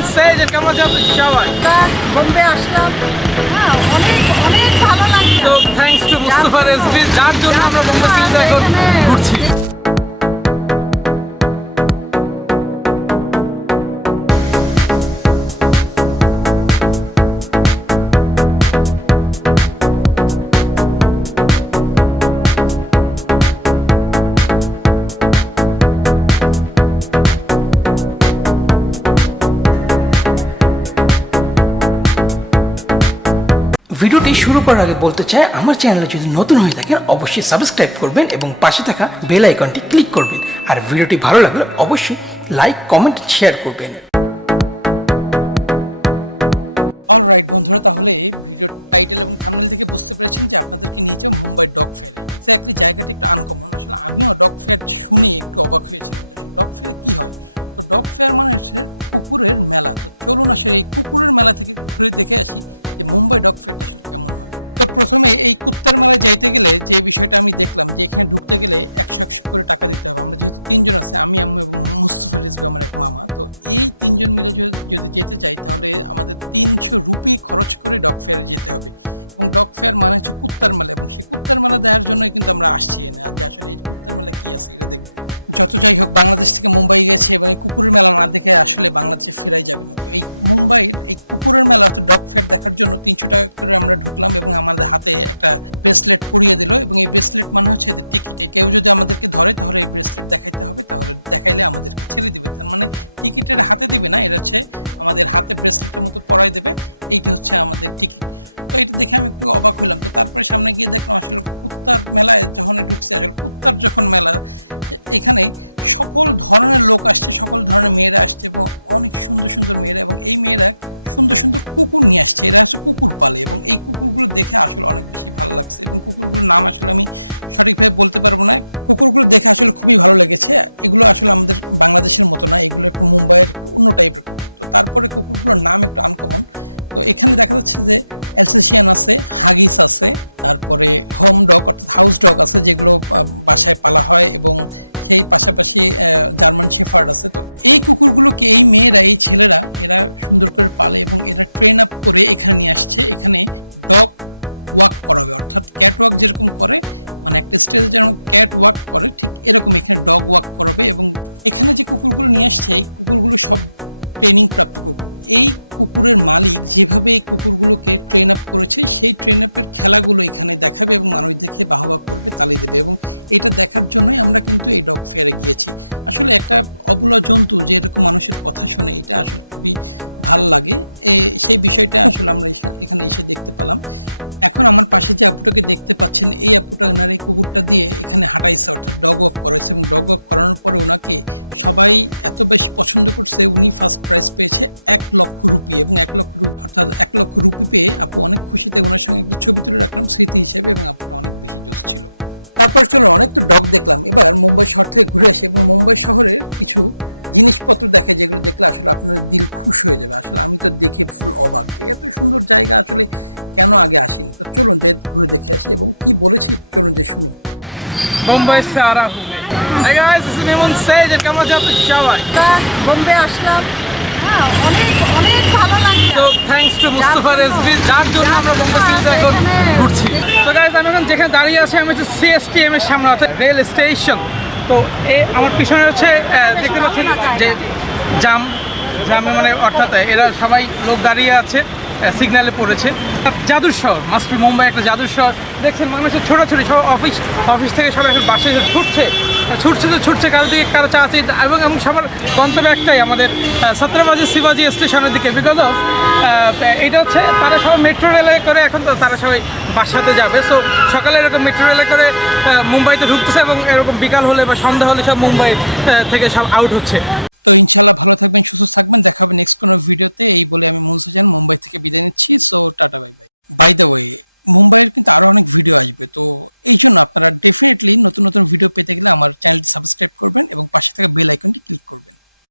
কেমন আছেন আপনি সবাই? বোম্বে আসলাম, হ্যাঁ অনেক অনেক ভালো লাগছে। তো থ্যাঙ্কস টু মুস্তাফা রেজভি, যার জন্য আমরা বোম্বে সিটিতে এখন ঘুরছি। ভিডিওটি শুরু করার আগে বলতে চাই, আমার চ্যানেলে যদি নতুন হয়ে থাকেন অবশ্যই সাবস্ক্রাইব করবেন এবং পাশে থাকা বেল আইকনটি ক্লিক করবেন। আর ভিডিওটি ভালো লাগলে অবশ্যই লাইক, কমেন্ট, শেয়ার করবেন। অলরাইট বন্ধুরা, তাহলে ভিডিওর টাইটেল এবং থাম্বনেল থেকে বুঝতে পেরেছেন যে আপনাদেরকে নিয়ে যাও মুম্বাই ডগ ফেয়ারে। এক্স্যাক্টলি জায়গাটা একটু আনকমন। আসলে আমিও ডগ ফেয়ার শুনে একটু অবাক হয়েছিলাম। ডগ ফেয়ারে কি হয়? তো ডগ ফেয়ার মানে হচ্ছে কুকুরের মেলা। তো চলুন আসলে এই কুকুরের মেলা থেকে ঘুরে দেখে আসি যে মুম্বাই ডগ ফেয়ারটা আসলে কেমন হয়। তো প্রথমে এই কুত্তার মেলায় যাইতে গেলে যে বিষয়টা আমি দেখলাম যে এখানে ঢুকতে গেলে 100 করে টাকা দিতে হবে। আমরা যেহেতু 3 জন আছে, আমি, আম্মু এবং মুস্তাফা রেজভি আমার এক মামা, তো এই 3 জন মিলে যদি যেতে চাই তাহলে আমাদের 300 রুপি খরচ করে ডগ ফেয়ারে যেতে হবে। এবং ডগ ফেয়ার মানে হচ্ছে কুত্তার মেলা, এবং সেই কুত্তার মেলা দেখার জন্যই কিন্তু আমরা আসছি এনে, যে আসলে এই কুত্তার মেলা কি আছে এটা দেখবো। যত যাই হোক, বাংলাদেশ থেকে মুম্বাই গেছে এবং এই কুকুরের মেলা না দেখে আসলে বাংলাদেশে ফেরাই যাবে না। তো এই মুম্বাইয়ের এই কুকুরের মেলা অর্থাৎ ডগ ফেয়ার দেখার জন্য 300 টাকা করে আমরা ঢুকলাম এবং আমাদের হাতে একটা ব্রেসলেট পরিয়ে দিল। এবং এই ব্রেসলেট মানে হচ্ছে এদের টিকিট। কেউ যদি আমাদেরকে ধরে তাহলে এই ব্রেসলেট দেখাইতে হবে, তাহলে দেখাইলে আমাদেরকে ছেড়ে দিবে। তার মানে টিকিটের হাতে দিবে না, এটা হচ্ছে আমাদের হাতে ব্রেসলেটের মতো পরাই দেবে। এইটা হচ্ছে আমাদের টিকিট। তো এটা দেখে আমি একটু অবাক হইলাম। তো তারপরে সামনে গিয়ে দেখলাম আসলে কুত্তার মেলায় যখন ঢুকছে, আসলে কুত্তার যখন মেলা, এখানে সকল ধরনের লোক আসছে, সকল ধরনের মেয়েরা আসছে এবং অনেক সুন্দর সুন্দর মেয়েরা, এবং এই মেয়েরা সুন্দর সুন্দর কুকুর নিয়ে আসছে। এরা হচ্ছে কুকুর পালে এবং এই কুকুরগুলো দেখে আসলে অনেক বেশি ভালো লাগছে। এবং কুকুরগুলোর নাম আসলে আমি সঠিকভাবে বলতে পারবো না। কুকুরগুলো দেখে আসলে খুবই ভালো লেগেছে। এগুলো আসলে আমাদের বাংলাদেশের মতো না, এগুলো একটু মুম্বাইয়ের একটু অন্য টাইপের কুকুর। তো তারপরে কুকুরগুলোর নাম একটু আনকমন। তো এখানে দেখা যাচ্ছে যে অ্যালসেশিয়ান আছে, হাগিস আছে, তারপরে হোম ডগ অর্থাৎ হাউস ডগ আছে যেগুলো বাসায় পালা হয়, এবং সেই পাশাপাশি জার্মান শেফার্ড আছে। তো এই কুকুরগুলোকে এই মেয়েরা, এই ছেলেরা এরা সুন্দর করে পালে এবং এরা ট্রেন আপ করে এখানে নিয়ে আসছে। এখানে ডগ ওয়াক করাবে, অর্থাৎ ক্যাট ওয়াক যেরকম করে, মানে একটা স্টেজে যেরকম ক্যাট ওয়াক করে ঠিক এরকম এখানে ডগ ওয়াক করাবে। এবং এখানে যে কুকুরগুলো নিয়ে আসছে এই কুকুরগুলো সব ট্রেনিং প্রাপ্ত কুকুর। এই কুকুরের মালিক যেভাবে এই কুকুরগুলোকে ট্রেন আপ করেছে সেই ট্রেন আপের খেলাগুলো এখানে দেখাবে এবং মানুষ দেখে বাহবা করবে, তালি দেবে। এবং এটা দেখার জন্যই আমরা কিন্তু এই ডগ ফেয়ারে গিয়েছি। আসলে একটা অবলা জন্তু যে এরকম মানুষের কথা শুনে, এটা আসলে খুবই ভাল লাগে। সেই বিষয়টা আসলে আমরা এখানে এসে দেখতে পেলাম। এখন আমার পাশে যে আপুটাকে দেখতে পাচ্ছেন, এই আপুটা ওনার এই কুকুরটা দিয়ে এখানে হাঁটাইছে, অর্থাৎ ডগ ওয়াক করাইছে। এবং ডগ ওয়াক করানোর পরে ওনাকে সবাই এত বেশি পছন্দ করছে, উনি ফার্স্ট প্রাইজ পেয়েছে 1 লক্ষ রুপি। এবং 1 লক্ষ রুপি অর্থাৎ 1 লক্ষ রুপি পেয়ে আপু অনেক খুশিতে ওনার সঙ্গে একটা ছবি তুলে রাখলাম স্মৃতি হিসেবে, এবং আপুটা অনেক বেশি জোশ ছিল। তারপর চলো, অনেক তো ডগ দেখলাম, এবার মুম্বাই শহর থেকে ঘুরে আসি এবং মুম্বাই শহরের কিছু জিনিসপত্র দেখে যেগুলো দেখলে আসলে আপনার দিল খুশ হয়ে যাবে। আসলে আমি তো দেখে ফুল অবাক যে এত সুন্দর জায়গা আসলে কেন আগে আসিনি। তো চলুন যাই ঘুরে দেখে আসি এবং কি বলেছি চলুন যে শুনি। মুম্বাই से आ रहा हूँ मैं। Hey guys, this is Mehman Sage, কেমন আছেন আপনি সবাই? বোম্বে আসলাম, হ্যাঁ অনেক অনেক ভালো লাগছে। তো থ্যাঙ্কস টু মুস্তাফা রেজভি, যার জন্য আমরা বোম্বে সিটিতে এখন ঘুরছি। তো গাইস, আমি এখন যেখানে দাঁড়িয়ে আছি, আমি হচ্ছে সিএসটিএম এর সামনে, অর্থাৎ রেল স্টেশন। তো আমার পিছনে হচ্ছে দেখতে পাচ্ছেন যে জামে মানে অর্থাৎ এরা সবাই লোক দাঁড়িয়ে আছে, সিগন্যালে পড়েছে। জাদুর শহর, মাস্ট মুম্বাই একটা জাদুর শহর। দেখছেন মানুষের ছোটাছুটি, সব অফিস থেকে সবাই এখন বাসে ছুটছে কারো দিকে কারো চাচ্ছে, এবং সবার গন্তব্য একটাই, আমাদের ছত্রবাজি শিবাজি স্টেশনের দিকে। বিকজ অফ এটা হচ্ছে তারা সবাই মেট্রো রেলে করে এখন তো তারা সবাই বাসাতে যাবে। সো সকালে এরকম মেট্রো রেলে করে মুম্বাইতে ঢুকতেছে, এবং এরকম বিকাল হলে বা সন্ধ্যা হলে সব মুম্বাই থেকে সব আউট হচ্ছে। তো ইনশাল্লাহ ভালো থাকবেন, সুস্থ থাকবেন, দেখা হবে নেক্সট কোনো ভিডিওতে। এই বলে আমি মুনসুজান মুম্বাই থেকে বিদায় নিচ্ছি। So tata, bye bye. By the way, মুম্বাইয়ের কিন্তু আরো অনেক ভিডিও আসবে, তো এই জন্য আপনারা ডেফিনেটলি নতুন নতুন ভিডিও পেতে গেলে আমার চ্যানেলটি সাবস্ক্রাইব করবেন এবং পাশে থাকা বেল আইকনটি ক্লিক করবেন।